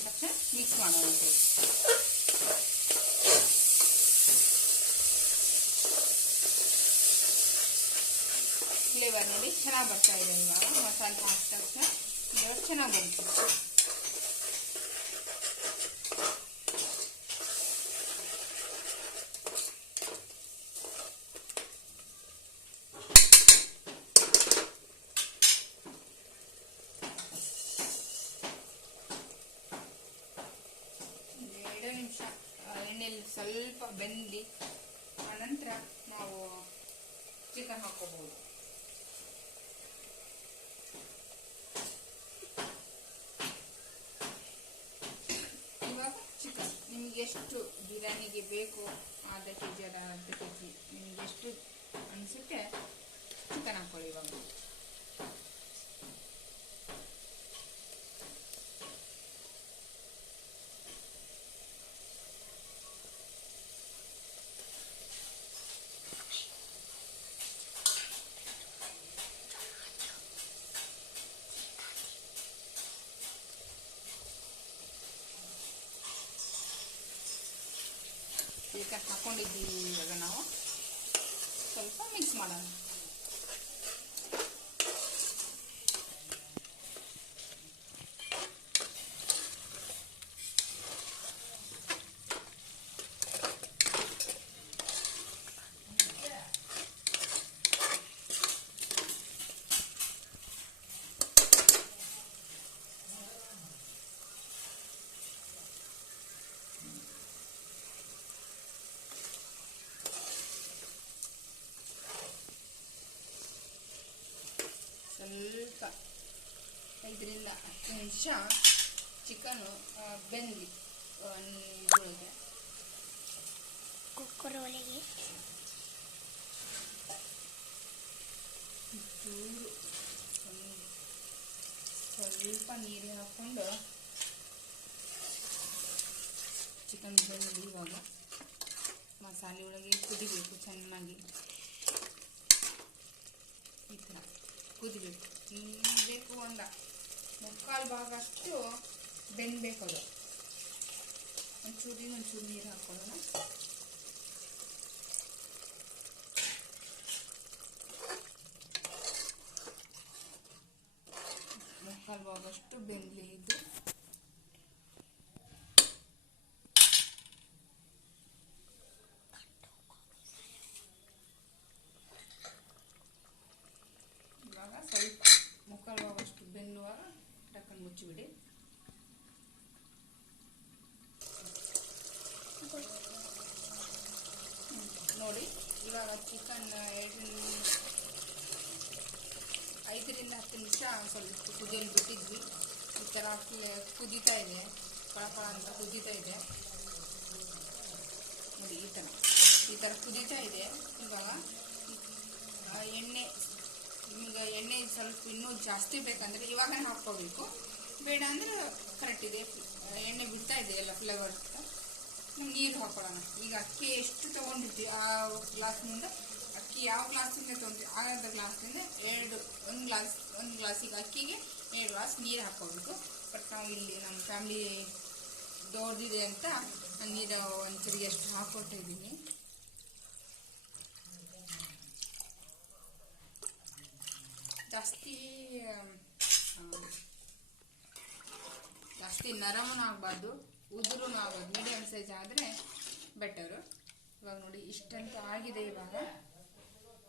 ಹಾಕೊಂಡ ತಕ್ಷಣ ಮಿಕ್ಸ್ ಮಾಡೋಣ. ಫ್ಲೇವರ್ ನೋಡಿ ಚೆನ್ನಾಗಿ ಬರ್ತಾ ಇದೆ. ಇವಾಗ ಮಸಾಲೆ ಹಾಕಿದ ತಕ್ಷಣ ಫ್ಲೇವರ್ ಚೆನ್ನಾಗಿ ಬರುತ್ತೆ. ಎಣ್ಣೆಯಲ್ಲಿ ಸ್ವಲ್ಪ ಬೆಂದಿ ಆನಂತರ ನಾವು ಚಿಕನ್ ಹಾಕೋಬಹುದು. ಇವಾಗ ಚಿಕನ್ ನಿಮ್ಗೆ ಎಷ್ಟು ಬಿರಿಯಾನಿಗೆ ಬೇಕು, ಅರ್ಧ ಕೆಜಿ ಅರ್ಧ ಕೆಜಿ ನಿಮ್ಗೆ ಎಷ್ಟು ಅನಿಸುತ್ತೆ ಚಿಕನ್ ಹಾಕೊಳ್ಳಿ. ಇವಾಗ ಚಿಕನ್ ಹಾಕೊಂಡಿದ್ದೀವಿ. ಇವಾಗ ನಾವು ಸ್ವಲ್ಪ ಮಿಕ್ಸ್ ಮಾಡೋಣ. ಸ್ವಲ್ಪ 5ರಿಂದ 10 ನಿಮಿಷ ಚಿಕನ್ನು ಬೆಂದಿ ಇದರೊಳಗೆ ಕುಕ್ಕರ್ ಒಳಗೆ ಸ್ವಲ್ಪ ನೀರು ಹಾಕ್ಕೊಂಡು ಚಿಕನ್ ಬೆಂದಿ ಇವಾಗ ಮಸಾಲೆ ಒಳಗೆ ಕುದಿಬೇಕು ಚೆನ್ನಾಗಿ. ಈ ಥರ ಕುದಿಬೇಕು. ಬೇಕು ಒಂದ 3/4 ಭಾಗ ಅಷ್ಟು ಬೆಂದಬೇಕು. ಅದು ಒಂಚೂರು ನೀರು ಹಾಕೊಳ್ಳೋಣ. ಮುಕ್ಕಾಲು ಭಾಗ ಅಷ್ಟು ಬೆಂದಲಿ ಇದು. ಇವಾಗ ಸ್ವಲ್ಪ ಮುಕ್ಕಾಲು ಭಾಗಷ್ಟು ಬೆನ್ನುವಾಗ ಟಕ್ಕನ್ ಮುಚ್ಚಿಬಿಡಿ. ನೋಡಿ ಇವಾಗ ಚಿಕನ್ 5ರಿಂದ 10 ನಿಮಿಷ ಸ್ವಲ್ಪ ಕುದಿಯಲ್ಲಿ ಬಿಟ್ಟಿದ್ವಿ. ಈ ಥರ ಕುದೀತಾ ಇದೆ, ಪಳ ಅಂತ ಕುದೀತಾ ಇದೆ ನೋಡಿ. ಈ ಥರ ಕುದೀತಾ ಇದೆ. ಇವಾಗ ನಿಮಗೆ ಎಣ್ಣೆ ಸ್ವಲ್ಪ ಇನ್ನೂ ಜಾಸ್ತಿ ಬೇಕಂದ್ರೆ ಇವಾಗನೇ ಹಾಕ್ಕೋಬೇಕು. ಬೇಡ ಅಂದರೆ ಕರೆಕ್ಟ್ ಇದೆ, ಎಣ್ಣೆ ಬಿಡ್ತಾ ಇದೆ ಎಲ್ಲ ಫ್ಲೇವರ್. ನೀರು ಹಾಕೊಳ್ಳೋಣ. ಈಗ ಅಕ್ಕಿ ಎಷ್ಟು ತೊಗೊಂಡಿರ್ತೀವಿ ಆ ಗ್ಲಾಸ್ನಿಂದ, ಅಕ್ಕಿ ಯಾವ ಗ್ಲಾಸಿಂದ ತೊಗೊಂತೀವಿ ಆ ಗ್ಲಾಸ್ನಿಂದ ಒಂದು ಗ್ಲಾಸಿಗೆ ಅಕ್ಕಿಗೆ 2 ಗ್ಲಾಸ್ ನೀರು ಹಾಕ್ಕೋಬೇಕು. ಬಟ್ ನಾವು ಇಲ್ಲಿ ನಮ್ಮ ಫ್ಯಾಮಿಲಿ ದೊಡ್ಡದಿದೆ ಅಂತ ನೀರು ಒಂದ್ಸರಿಗೆ ಎಷ್ಟು ಹಾಕ್ಕೊಟ್ಟಿದ್ದೀನಿ. ಜಾಸ್ತಿ ನರಮೂ ಆಗಬಾರ್ದು, ಉದುರೂ ಆಗಬಾರ್ದು. ಮೀಡಿಯಮ್ ಸೈಜ್ ಆದರೆ ಬೆಟರು. ಇವಾಗ ನೋಡಿ ಇಷ್ಟಂತೂ ಆಗಿದೆ. ಇವಾಗ